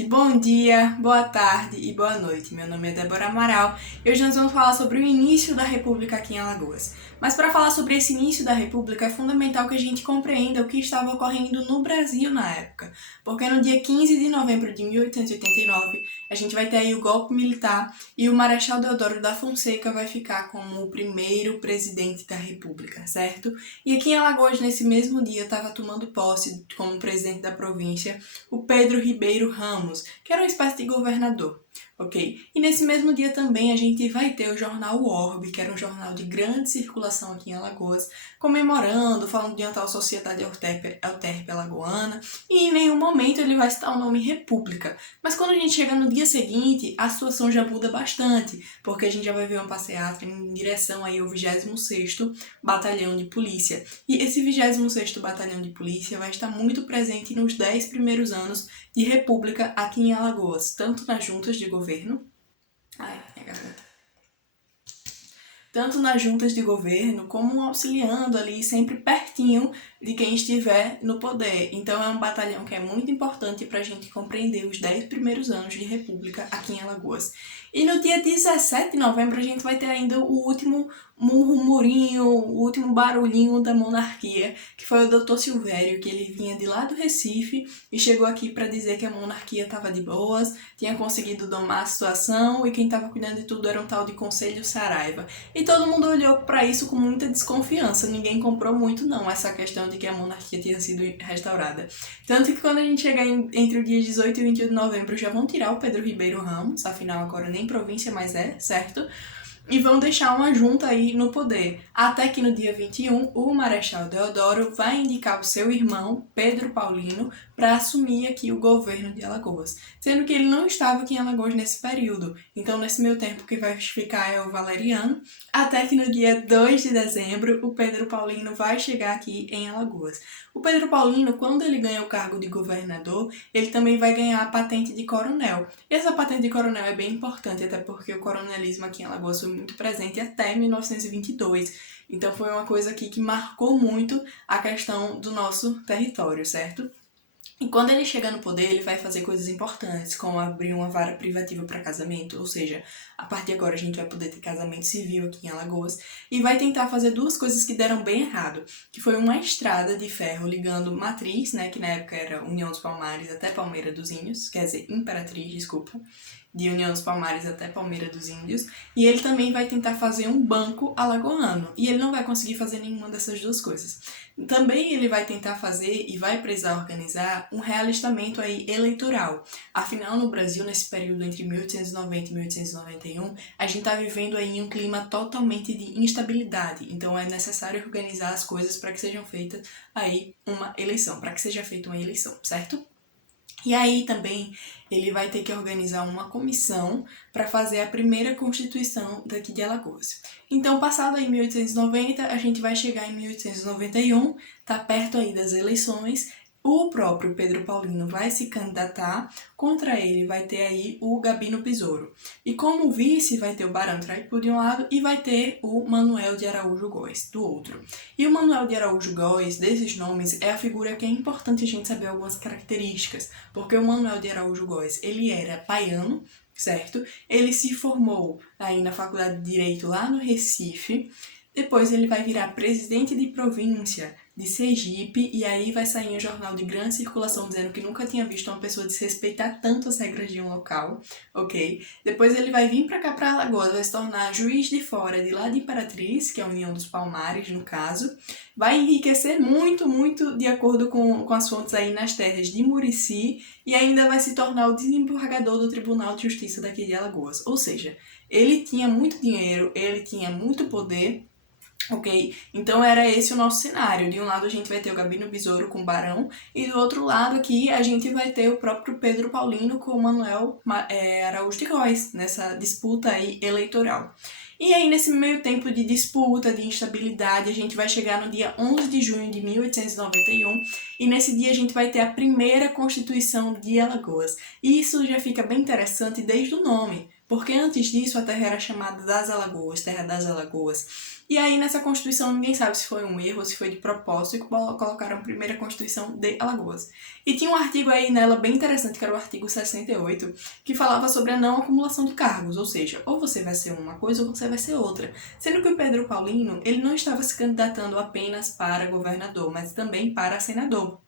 gente, bom dia, boa tarde e boa noite. Meu nome é Débora Amaral e hoje nós vamos falar sobre o início da República aqui em Alagoas. Mas para falar sobre esse início da República é fundamental que a gente compreenda o que estava ocorrendo no Brasil na época, porque no dia 15 de novembro de 1889 a gente vai ter aí o golpe militar e o Marechal Deodoro da Fonseca vai ficar como o primeiro presidente da República, certo? E aqui em Alagoas, nesse mesmo dia, estava tomando posse como presidente da província o Pedro Ribeiro Ramos, que era uma espécie de governador, ok? E nesse mesmo dia também a gente vai ter o jornal O Orbe, que era um jornal de grande circulação aqui em Alagoas, comemorando, falando de uma tal sociedade autérpe alagoana, e em nenhum momento ele vai citar o nome República. Mas quando a gente chega no dia seguinte, a situação já muda bastante, porque a gente já vai ver uma passeata em direção aí ao 26º Batalhão de Polícia. E esse 26º Batalhão de Polícia vai estar muito presente nos 10 primeiros anos de República aqui em Alagoas, tanto nas juntas de governo, tanto nas juntas de governo, como auxiliando ali sempre pertinho de quem estiver no poder. Então é um batalhão que é muito importante para a gente compreender os 10 primeiros anos de República aqui em Alagoas. E no dia 17 de novembro a gente vai ter ainda o último murmurinho, o último barulhinho da monarquia, que foi o Dr. Silvério, que ele vinha de lá do Recife e chegou aqui para dizer que a monarquia estava de boas, tinha conseguido domar a situação e quem estava cuidando de tudo era um tal de Conselho Saraiva. E todo mundo olhou para isso com muita desconfiança, ninguém comprou muito não essa questão de que a monarquia tinha sido restaurada. Tanto que quando a gente chegar entre o dia 18 e 21 de novembro já vão tirar o Pedro Ribeiro Ramos, afinal agora nem província mais é, certo? E vão deixar uma junta aí no poder. Até que no dia 21, o Marechal Deodoro vai indicar o seu irmão, Pedro Paulino, para assumir aqui o governo de Alagoas. Sendo que ele não estava aqui em Alagoas nesse período. Então, nesse meio tempo que vai ficar é o Valeriano. Até que no dia 2 de dezembro, o Pedro Paulino vai chegar aqui em Alagoas. O Pedro Paulino, quando ele ganha o cargo de governador, ele também vai ganhar a patente de coronel. E essa patente de coronel é bem importante, até porque o coronelismo aqui em Alagoas foi muito presente até 1922. Então foi uma coisa aqui que marcou muito a questão do nosso território, certo? E quando ele chega no poder, ele vai fazer coisas importantes, como abrir uma vara privativa para casamento, ou seja, a partir de agora a gente vai poder ter casamento civil aqui em Alagoas, e vai tentar fazer duas coisas que deram bem errado, que foi uma estrada de ferro ligando Matriz, né, que na época era União dos Palmares até Palmeira dos Índios, quer dizer, Imperatriz, desculpa, de União dos Palmares até Palmeira dos Índios, e ele também vai tentar fazer um banco alagoano, e ele não vai conseguir fazer nenhuma dessas duas coisas. Também ele vai tentar fazer e vai precisar organizar um realistamento aí eleitoral. Afinal, no Brasil, nesse período entre 1890 e 1891, a gente está vivendo aí um clima totalmente de instabilidade. Então é necessário organizar as coisas para que sejam feitas aí uma eleição, para que seja feita uma eleição, certo? E aí também ele vai ter que organizar uma comissão para fazer a primeira constituição daqui de Alagoas. Então, passado aí 1890, a gente vai chegar em 1891, tá perto aí das eleições. O próprio Pedro Paulino vai se candidatar, contra ele vai ter aí o Gabino Pisouro. E como vice vai ter o Barão Traipu de um lado e vai ter o Manuel de Araújo Góes do outro. E o Manuel de Araújo Góes, desses nomes, é a figura que é importante a gente saber algumas características, porque o Manuel de Araújo Góes, ele era baiano, certo? Ele se formou aí na Faculdade de Direito lá no Recife. Depois ele vai virar presidente de província de Sergipe e aí vai sair um jornal de grande circulação dizendo que nunca tinha visto uma pessoa desrespeitar tanto as regras de um local, ok? Depois ele vai vir para cá para Alagoas, vai se tornar juiz de fora de lá de Imperatriz, que é a União dos Palmares no caso, vai enriquecer muito, muito de acordo com as fontes aí nas terras de Murici e ainda vai se tornar o desembargador do Tribunal de Justiça daqui de Alagoas. Ou seja, ele tinha muito dinheiro, ele tinha muito poder. Ok? Então era esse o nosso cenário. De um lado a gente vai ter o Gabino Pisouro com o Barão e do outro lado aqui a gente vai ter o próprio Pedro Paulino com o Manuel Araújo de Góes nessa disputa aí eleitoral. E aí nesse meio tempo de disputa, de instabilidade, a gente vai chegar no dia 11 de junho de 1891 e nesse dia a gente vai ter a primeira Constituição de Alagoas. E isso já fica bem interessante desde o nome, porque antes disso a terra era chamada das Alagoas, Terra das Alagoas. E aí nessa Constituição ninguém sabe se foi um erro ou se foi de propósito e colocaram a primeira Constituição de Alagoas. E tinha um artigo aí nela bem interessante, que era o artigo 68, que falava sobre a não acumulação de cargos, ou seja, ou você vai ser uma coisa ou você vai ser outra. Sendo que o Pedro Paulino, ele não estava se candidatando apenas para governador, mas também para senador.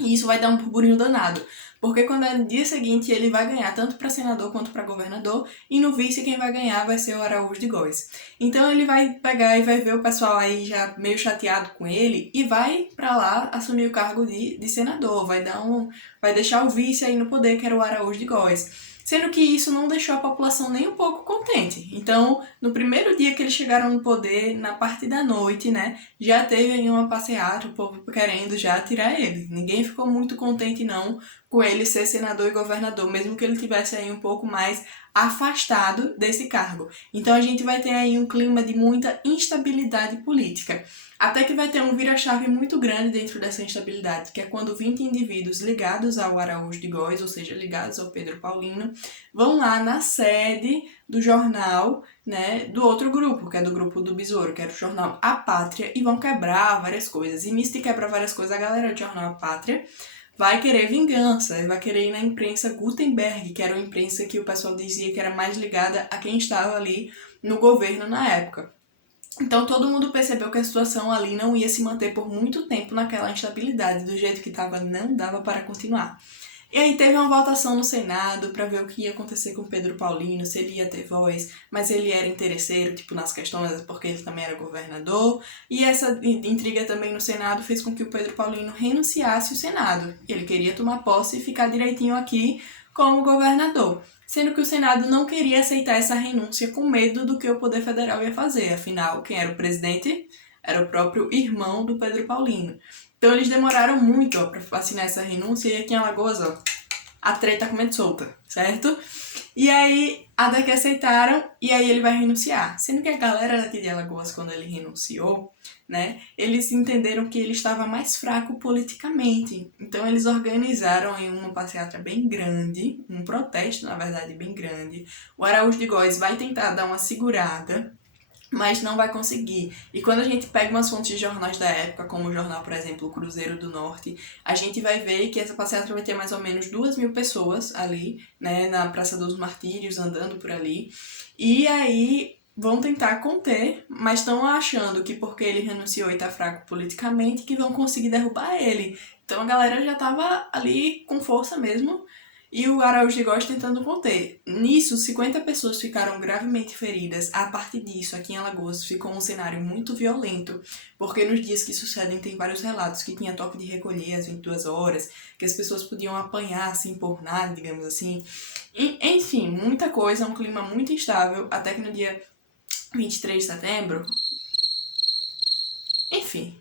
E isso vai dar um burburinho danado, porque quando é no dia seguinte ele vai ganhar tanto para senador quanto para governador, e no vice quem vai ganhar vai ser o Araújo de Góes. Então ele vai pegar e vai ver o pessoal aí já meio chateado com ele e vai para lá assumir o cargo de senador, vai deixar o vice aí no poder, que era o Araújo de Góes. Sendo que isso não deixou a população nem um pouco contente. Então, no primeiro dia que eles chegaram no poder, na parte da noite, né, já teve aí uma passeata, o povo querendo já tirar ele. Ninguém ficou muito contente não com ele ser senador e governador, mesmo que ele tivesse aí um pouco mais afastado desse cargo. Então a gente vai ter aí um clima de muita instabilidade política. Até que vai ter um vira-chave muito grande dentro dessa instabilidade, que é quando 20 indivíduos ligados ao Araújo de Góes, ou seja, ligados ao Pedro Paulino, vão lá na sede do jornal, né, do outro grupo, que é do grupo do Besouro, que era o jornal A Pátria, e vão quebrar várias coisas. E nisso de quebrar várias coisas, a galera do jornal A Pátria vai querer vingança, vai querer ir na imprensa Gutenberg, que era uma imprensa que o pessoal dizia que era mais ligada a quem estava ali no governo na época. Então todo mundo percebeu que a situação ali não ia se manter por muito tempo naquela instabilidade, do jeito que estava não dava para continuar. E aí teve uma votação no Senado para ver o que ia acontecer com Pedro Paulino, se ele ia ter voz, mas ele era interesseiro, tipo, nas questões, porque ele também era governador. E essa intriga também no Senado fez com que o Pedro Paulino renunciasse o Senado. Ele queria tomar posse e ficar direitinho aqui como governador. Sendo que o Senado não queria aceitar essa renúncia com medo do que o Poder Federal ia fazer. Afinal, quem era o presidente? Era o próprio irmão do Pedro Paulino. Então eles demoraram muito para assinar essa renúncia e aqui em Alagoas, ó, a treta comendo solta, certo? E aí, até que aceitaram, e aí ele vai renunciar. Sendo que a galera daqui de Alagoas, quando ele renunciou, né, eles entenderam que ele estava mais fraco politicamente. Então eles organizaram em uma passeata bem grande, um protesto, na verdade, bem grande. O Araújo de Góes vai tentar dar uma segurada, mas não vai conseguir. E quando a gente pega umas fontes de jornais da época, como o jornal, por exemplo, o Cruzeiro do Norte, a gente vai ver que essa passeata vai ter mais ou menos 2.000 pessoas ali, né, na Praça dos Martírios, andando por ali. E aí vão tentar conter, mas estão achando que porque ele renunciou e tá fraco politicamente, que vão conseguir derrubar ele. Então a galera já tava ali com força mesmo, e o Araújo de Góes tentando conter. Nisso, 50 pessoas ficaram gravemente feridas. A partir disso, aqui em Alagoas, ficou um cenário muito violento, porque nos dias que sucedem tem vários relatos que tinha toque de recolher às 22 horas, que as pessoas podiam apanhar assim por nada, digamos assim. Enfim, muita coisa, um clima muito instável, até que no dia 23 de setembro... Enfim,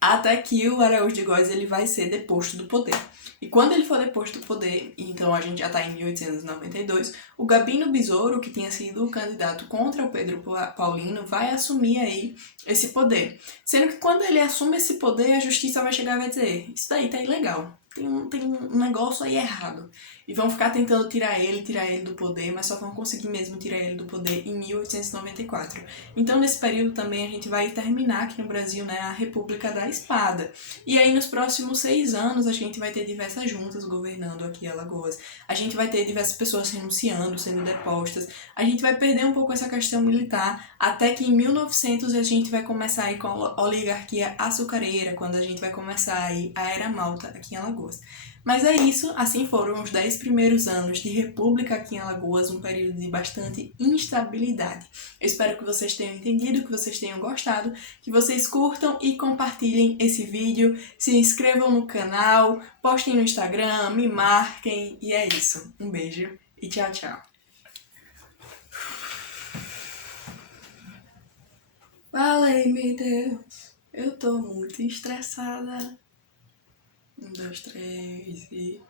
até que o Araújo de Góes ele vai ser deposto do poder. E quando ele for deposto do poder, então a gente já está em 1892, o Gabino Besouro, que tinha sido o candidato contra o Pedro Paulino, vai assumir aí esse poder. Sendo que quando ele assume esse poder, a justiça vai chegar e vai dizer: isso daí tá ilegal, tem um negócio aí errado. E vão ficar tentando tirar ele do poder, mas só vão conseguir mesmo tirar ele do poder em 1894. Então, nesse período também a gente vai terminar aqui no Brasil, né, a República da Espada. E aí, nos próximos 6 anos, a gente vai ter diversas juntas governando aqui em Alagoas. A gente vai ter diversas pessoas renunciando, sendo depostas. A gente vai perder um pouco essa questão militar, até que em 1900 a gente vai começar aí com a oligarquia açucareira, quando a gente vai começar aí a Era Malta aqui em Alagoas. Mas é isso, assim foram os 10 primeiros anos de República aqui em Alagoas, um período de bastante instabilidade. Eu espero que vocês tenham entendido, que vocês tenham gostado, que vocês curtam e compartilhem esse vídeo, se inscrevam no canal, postem no Instagram, me marquem, e é isso. Um beijo e tchau, tchau. Valeu-me Deus, eu tô muito estressada. 1, 2, 3 e...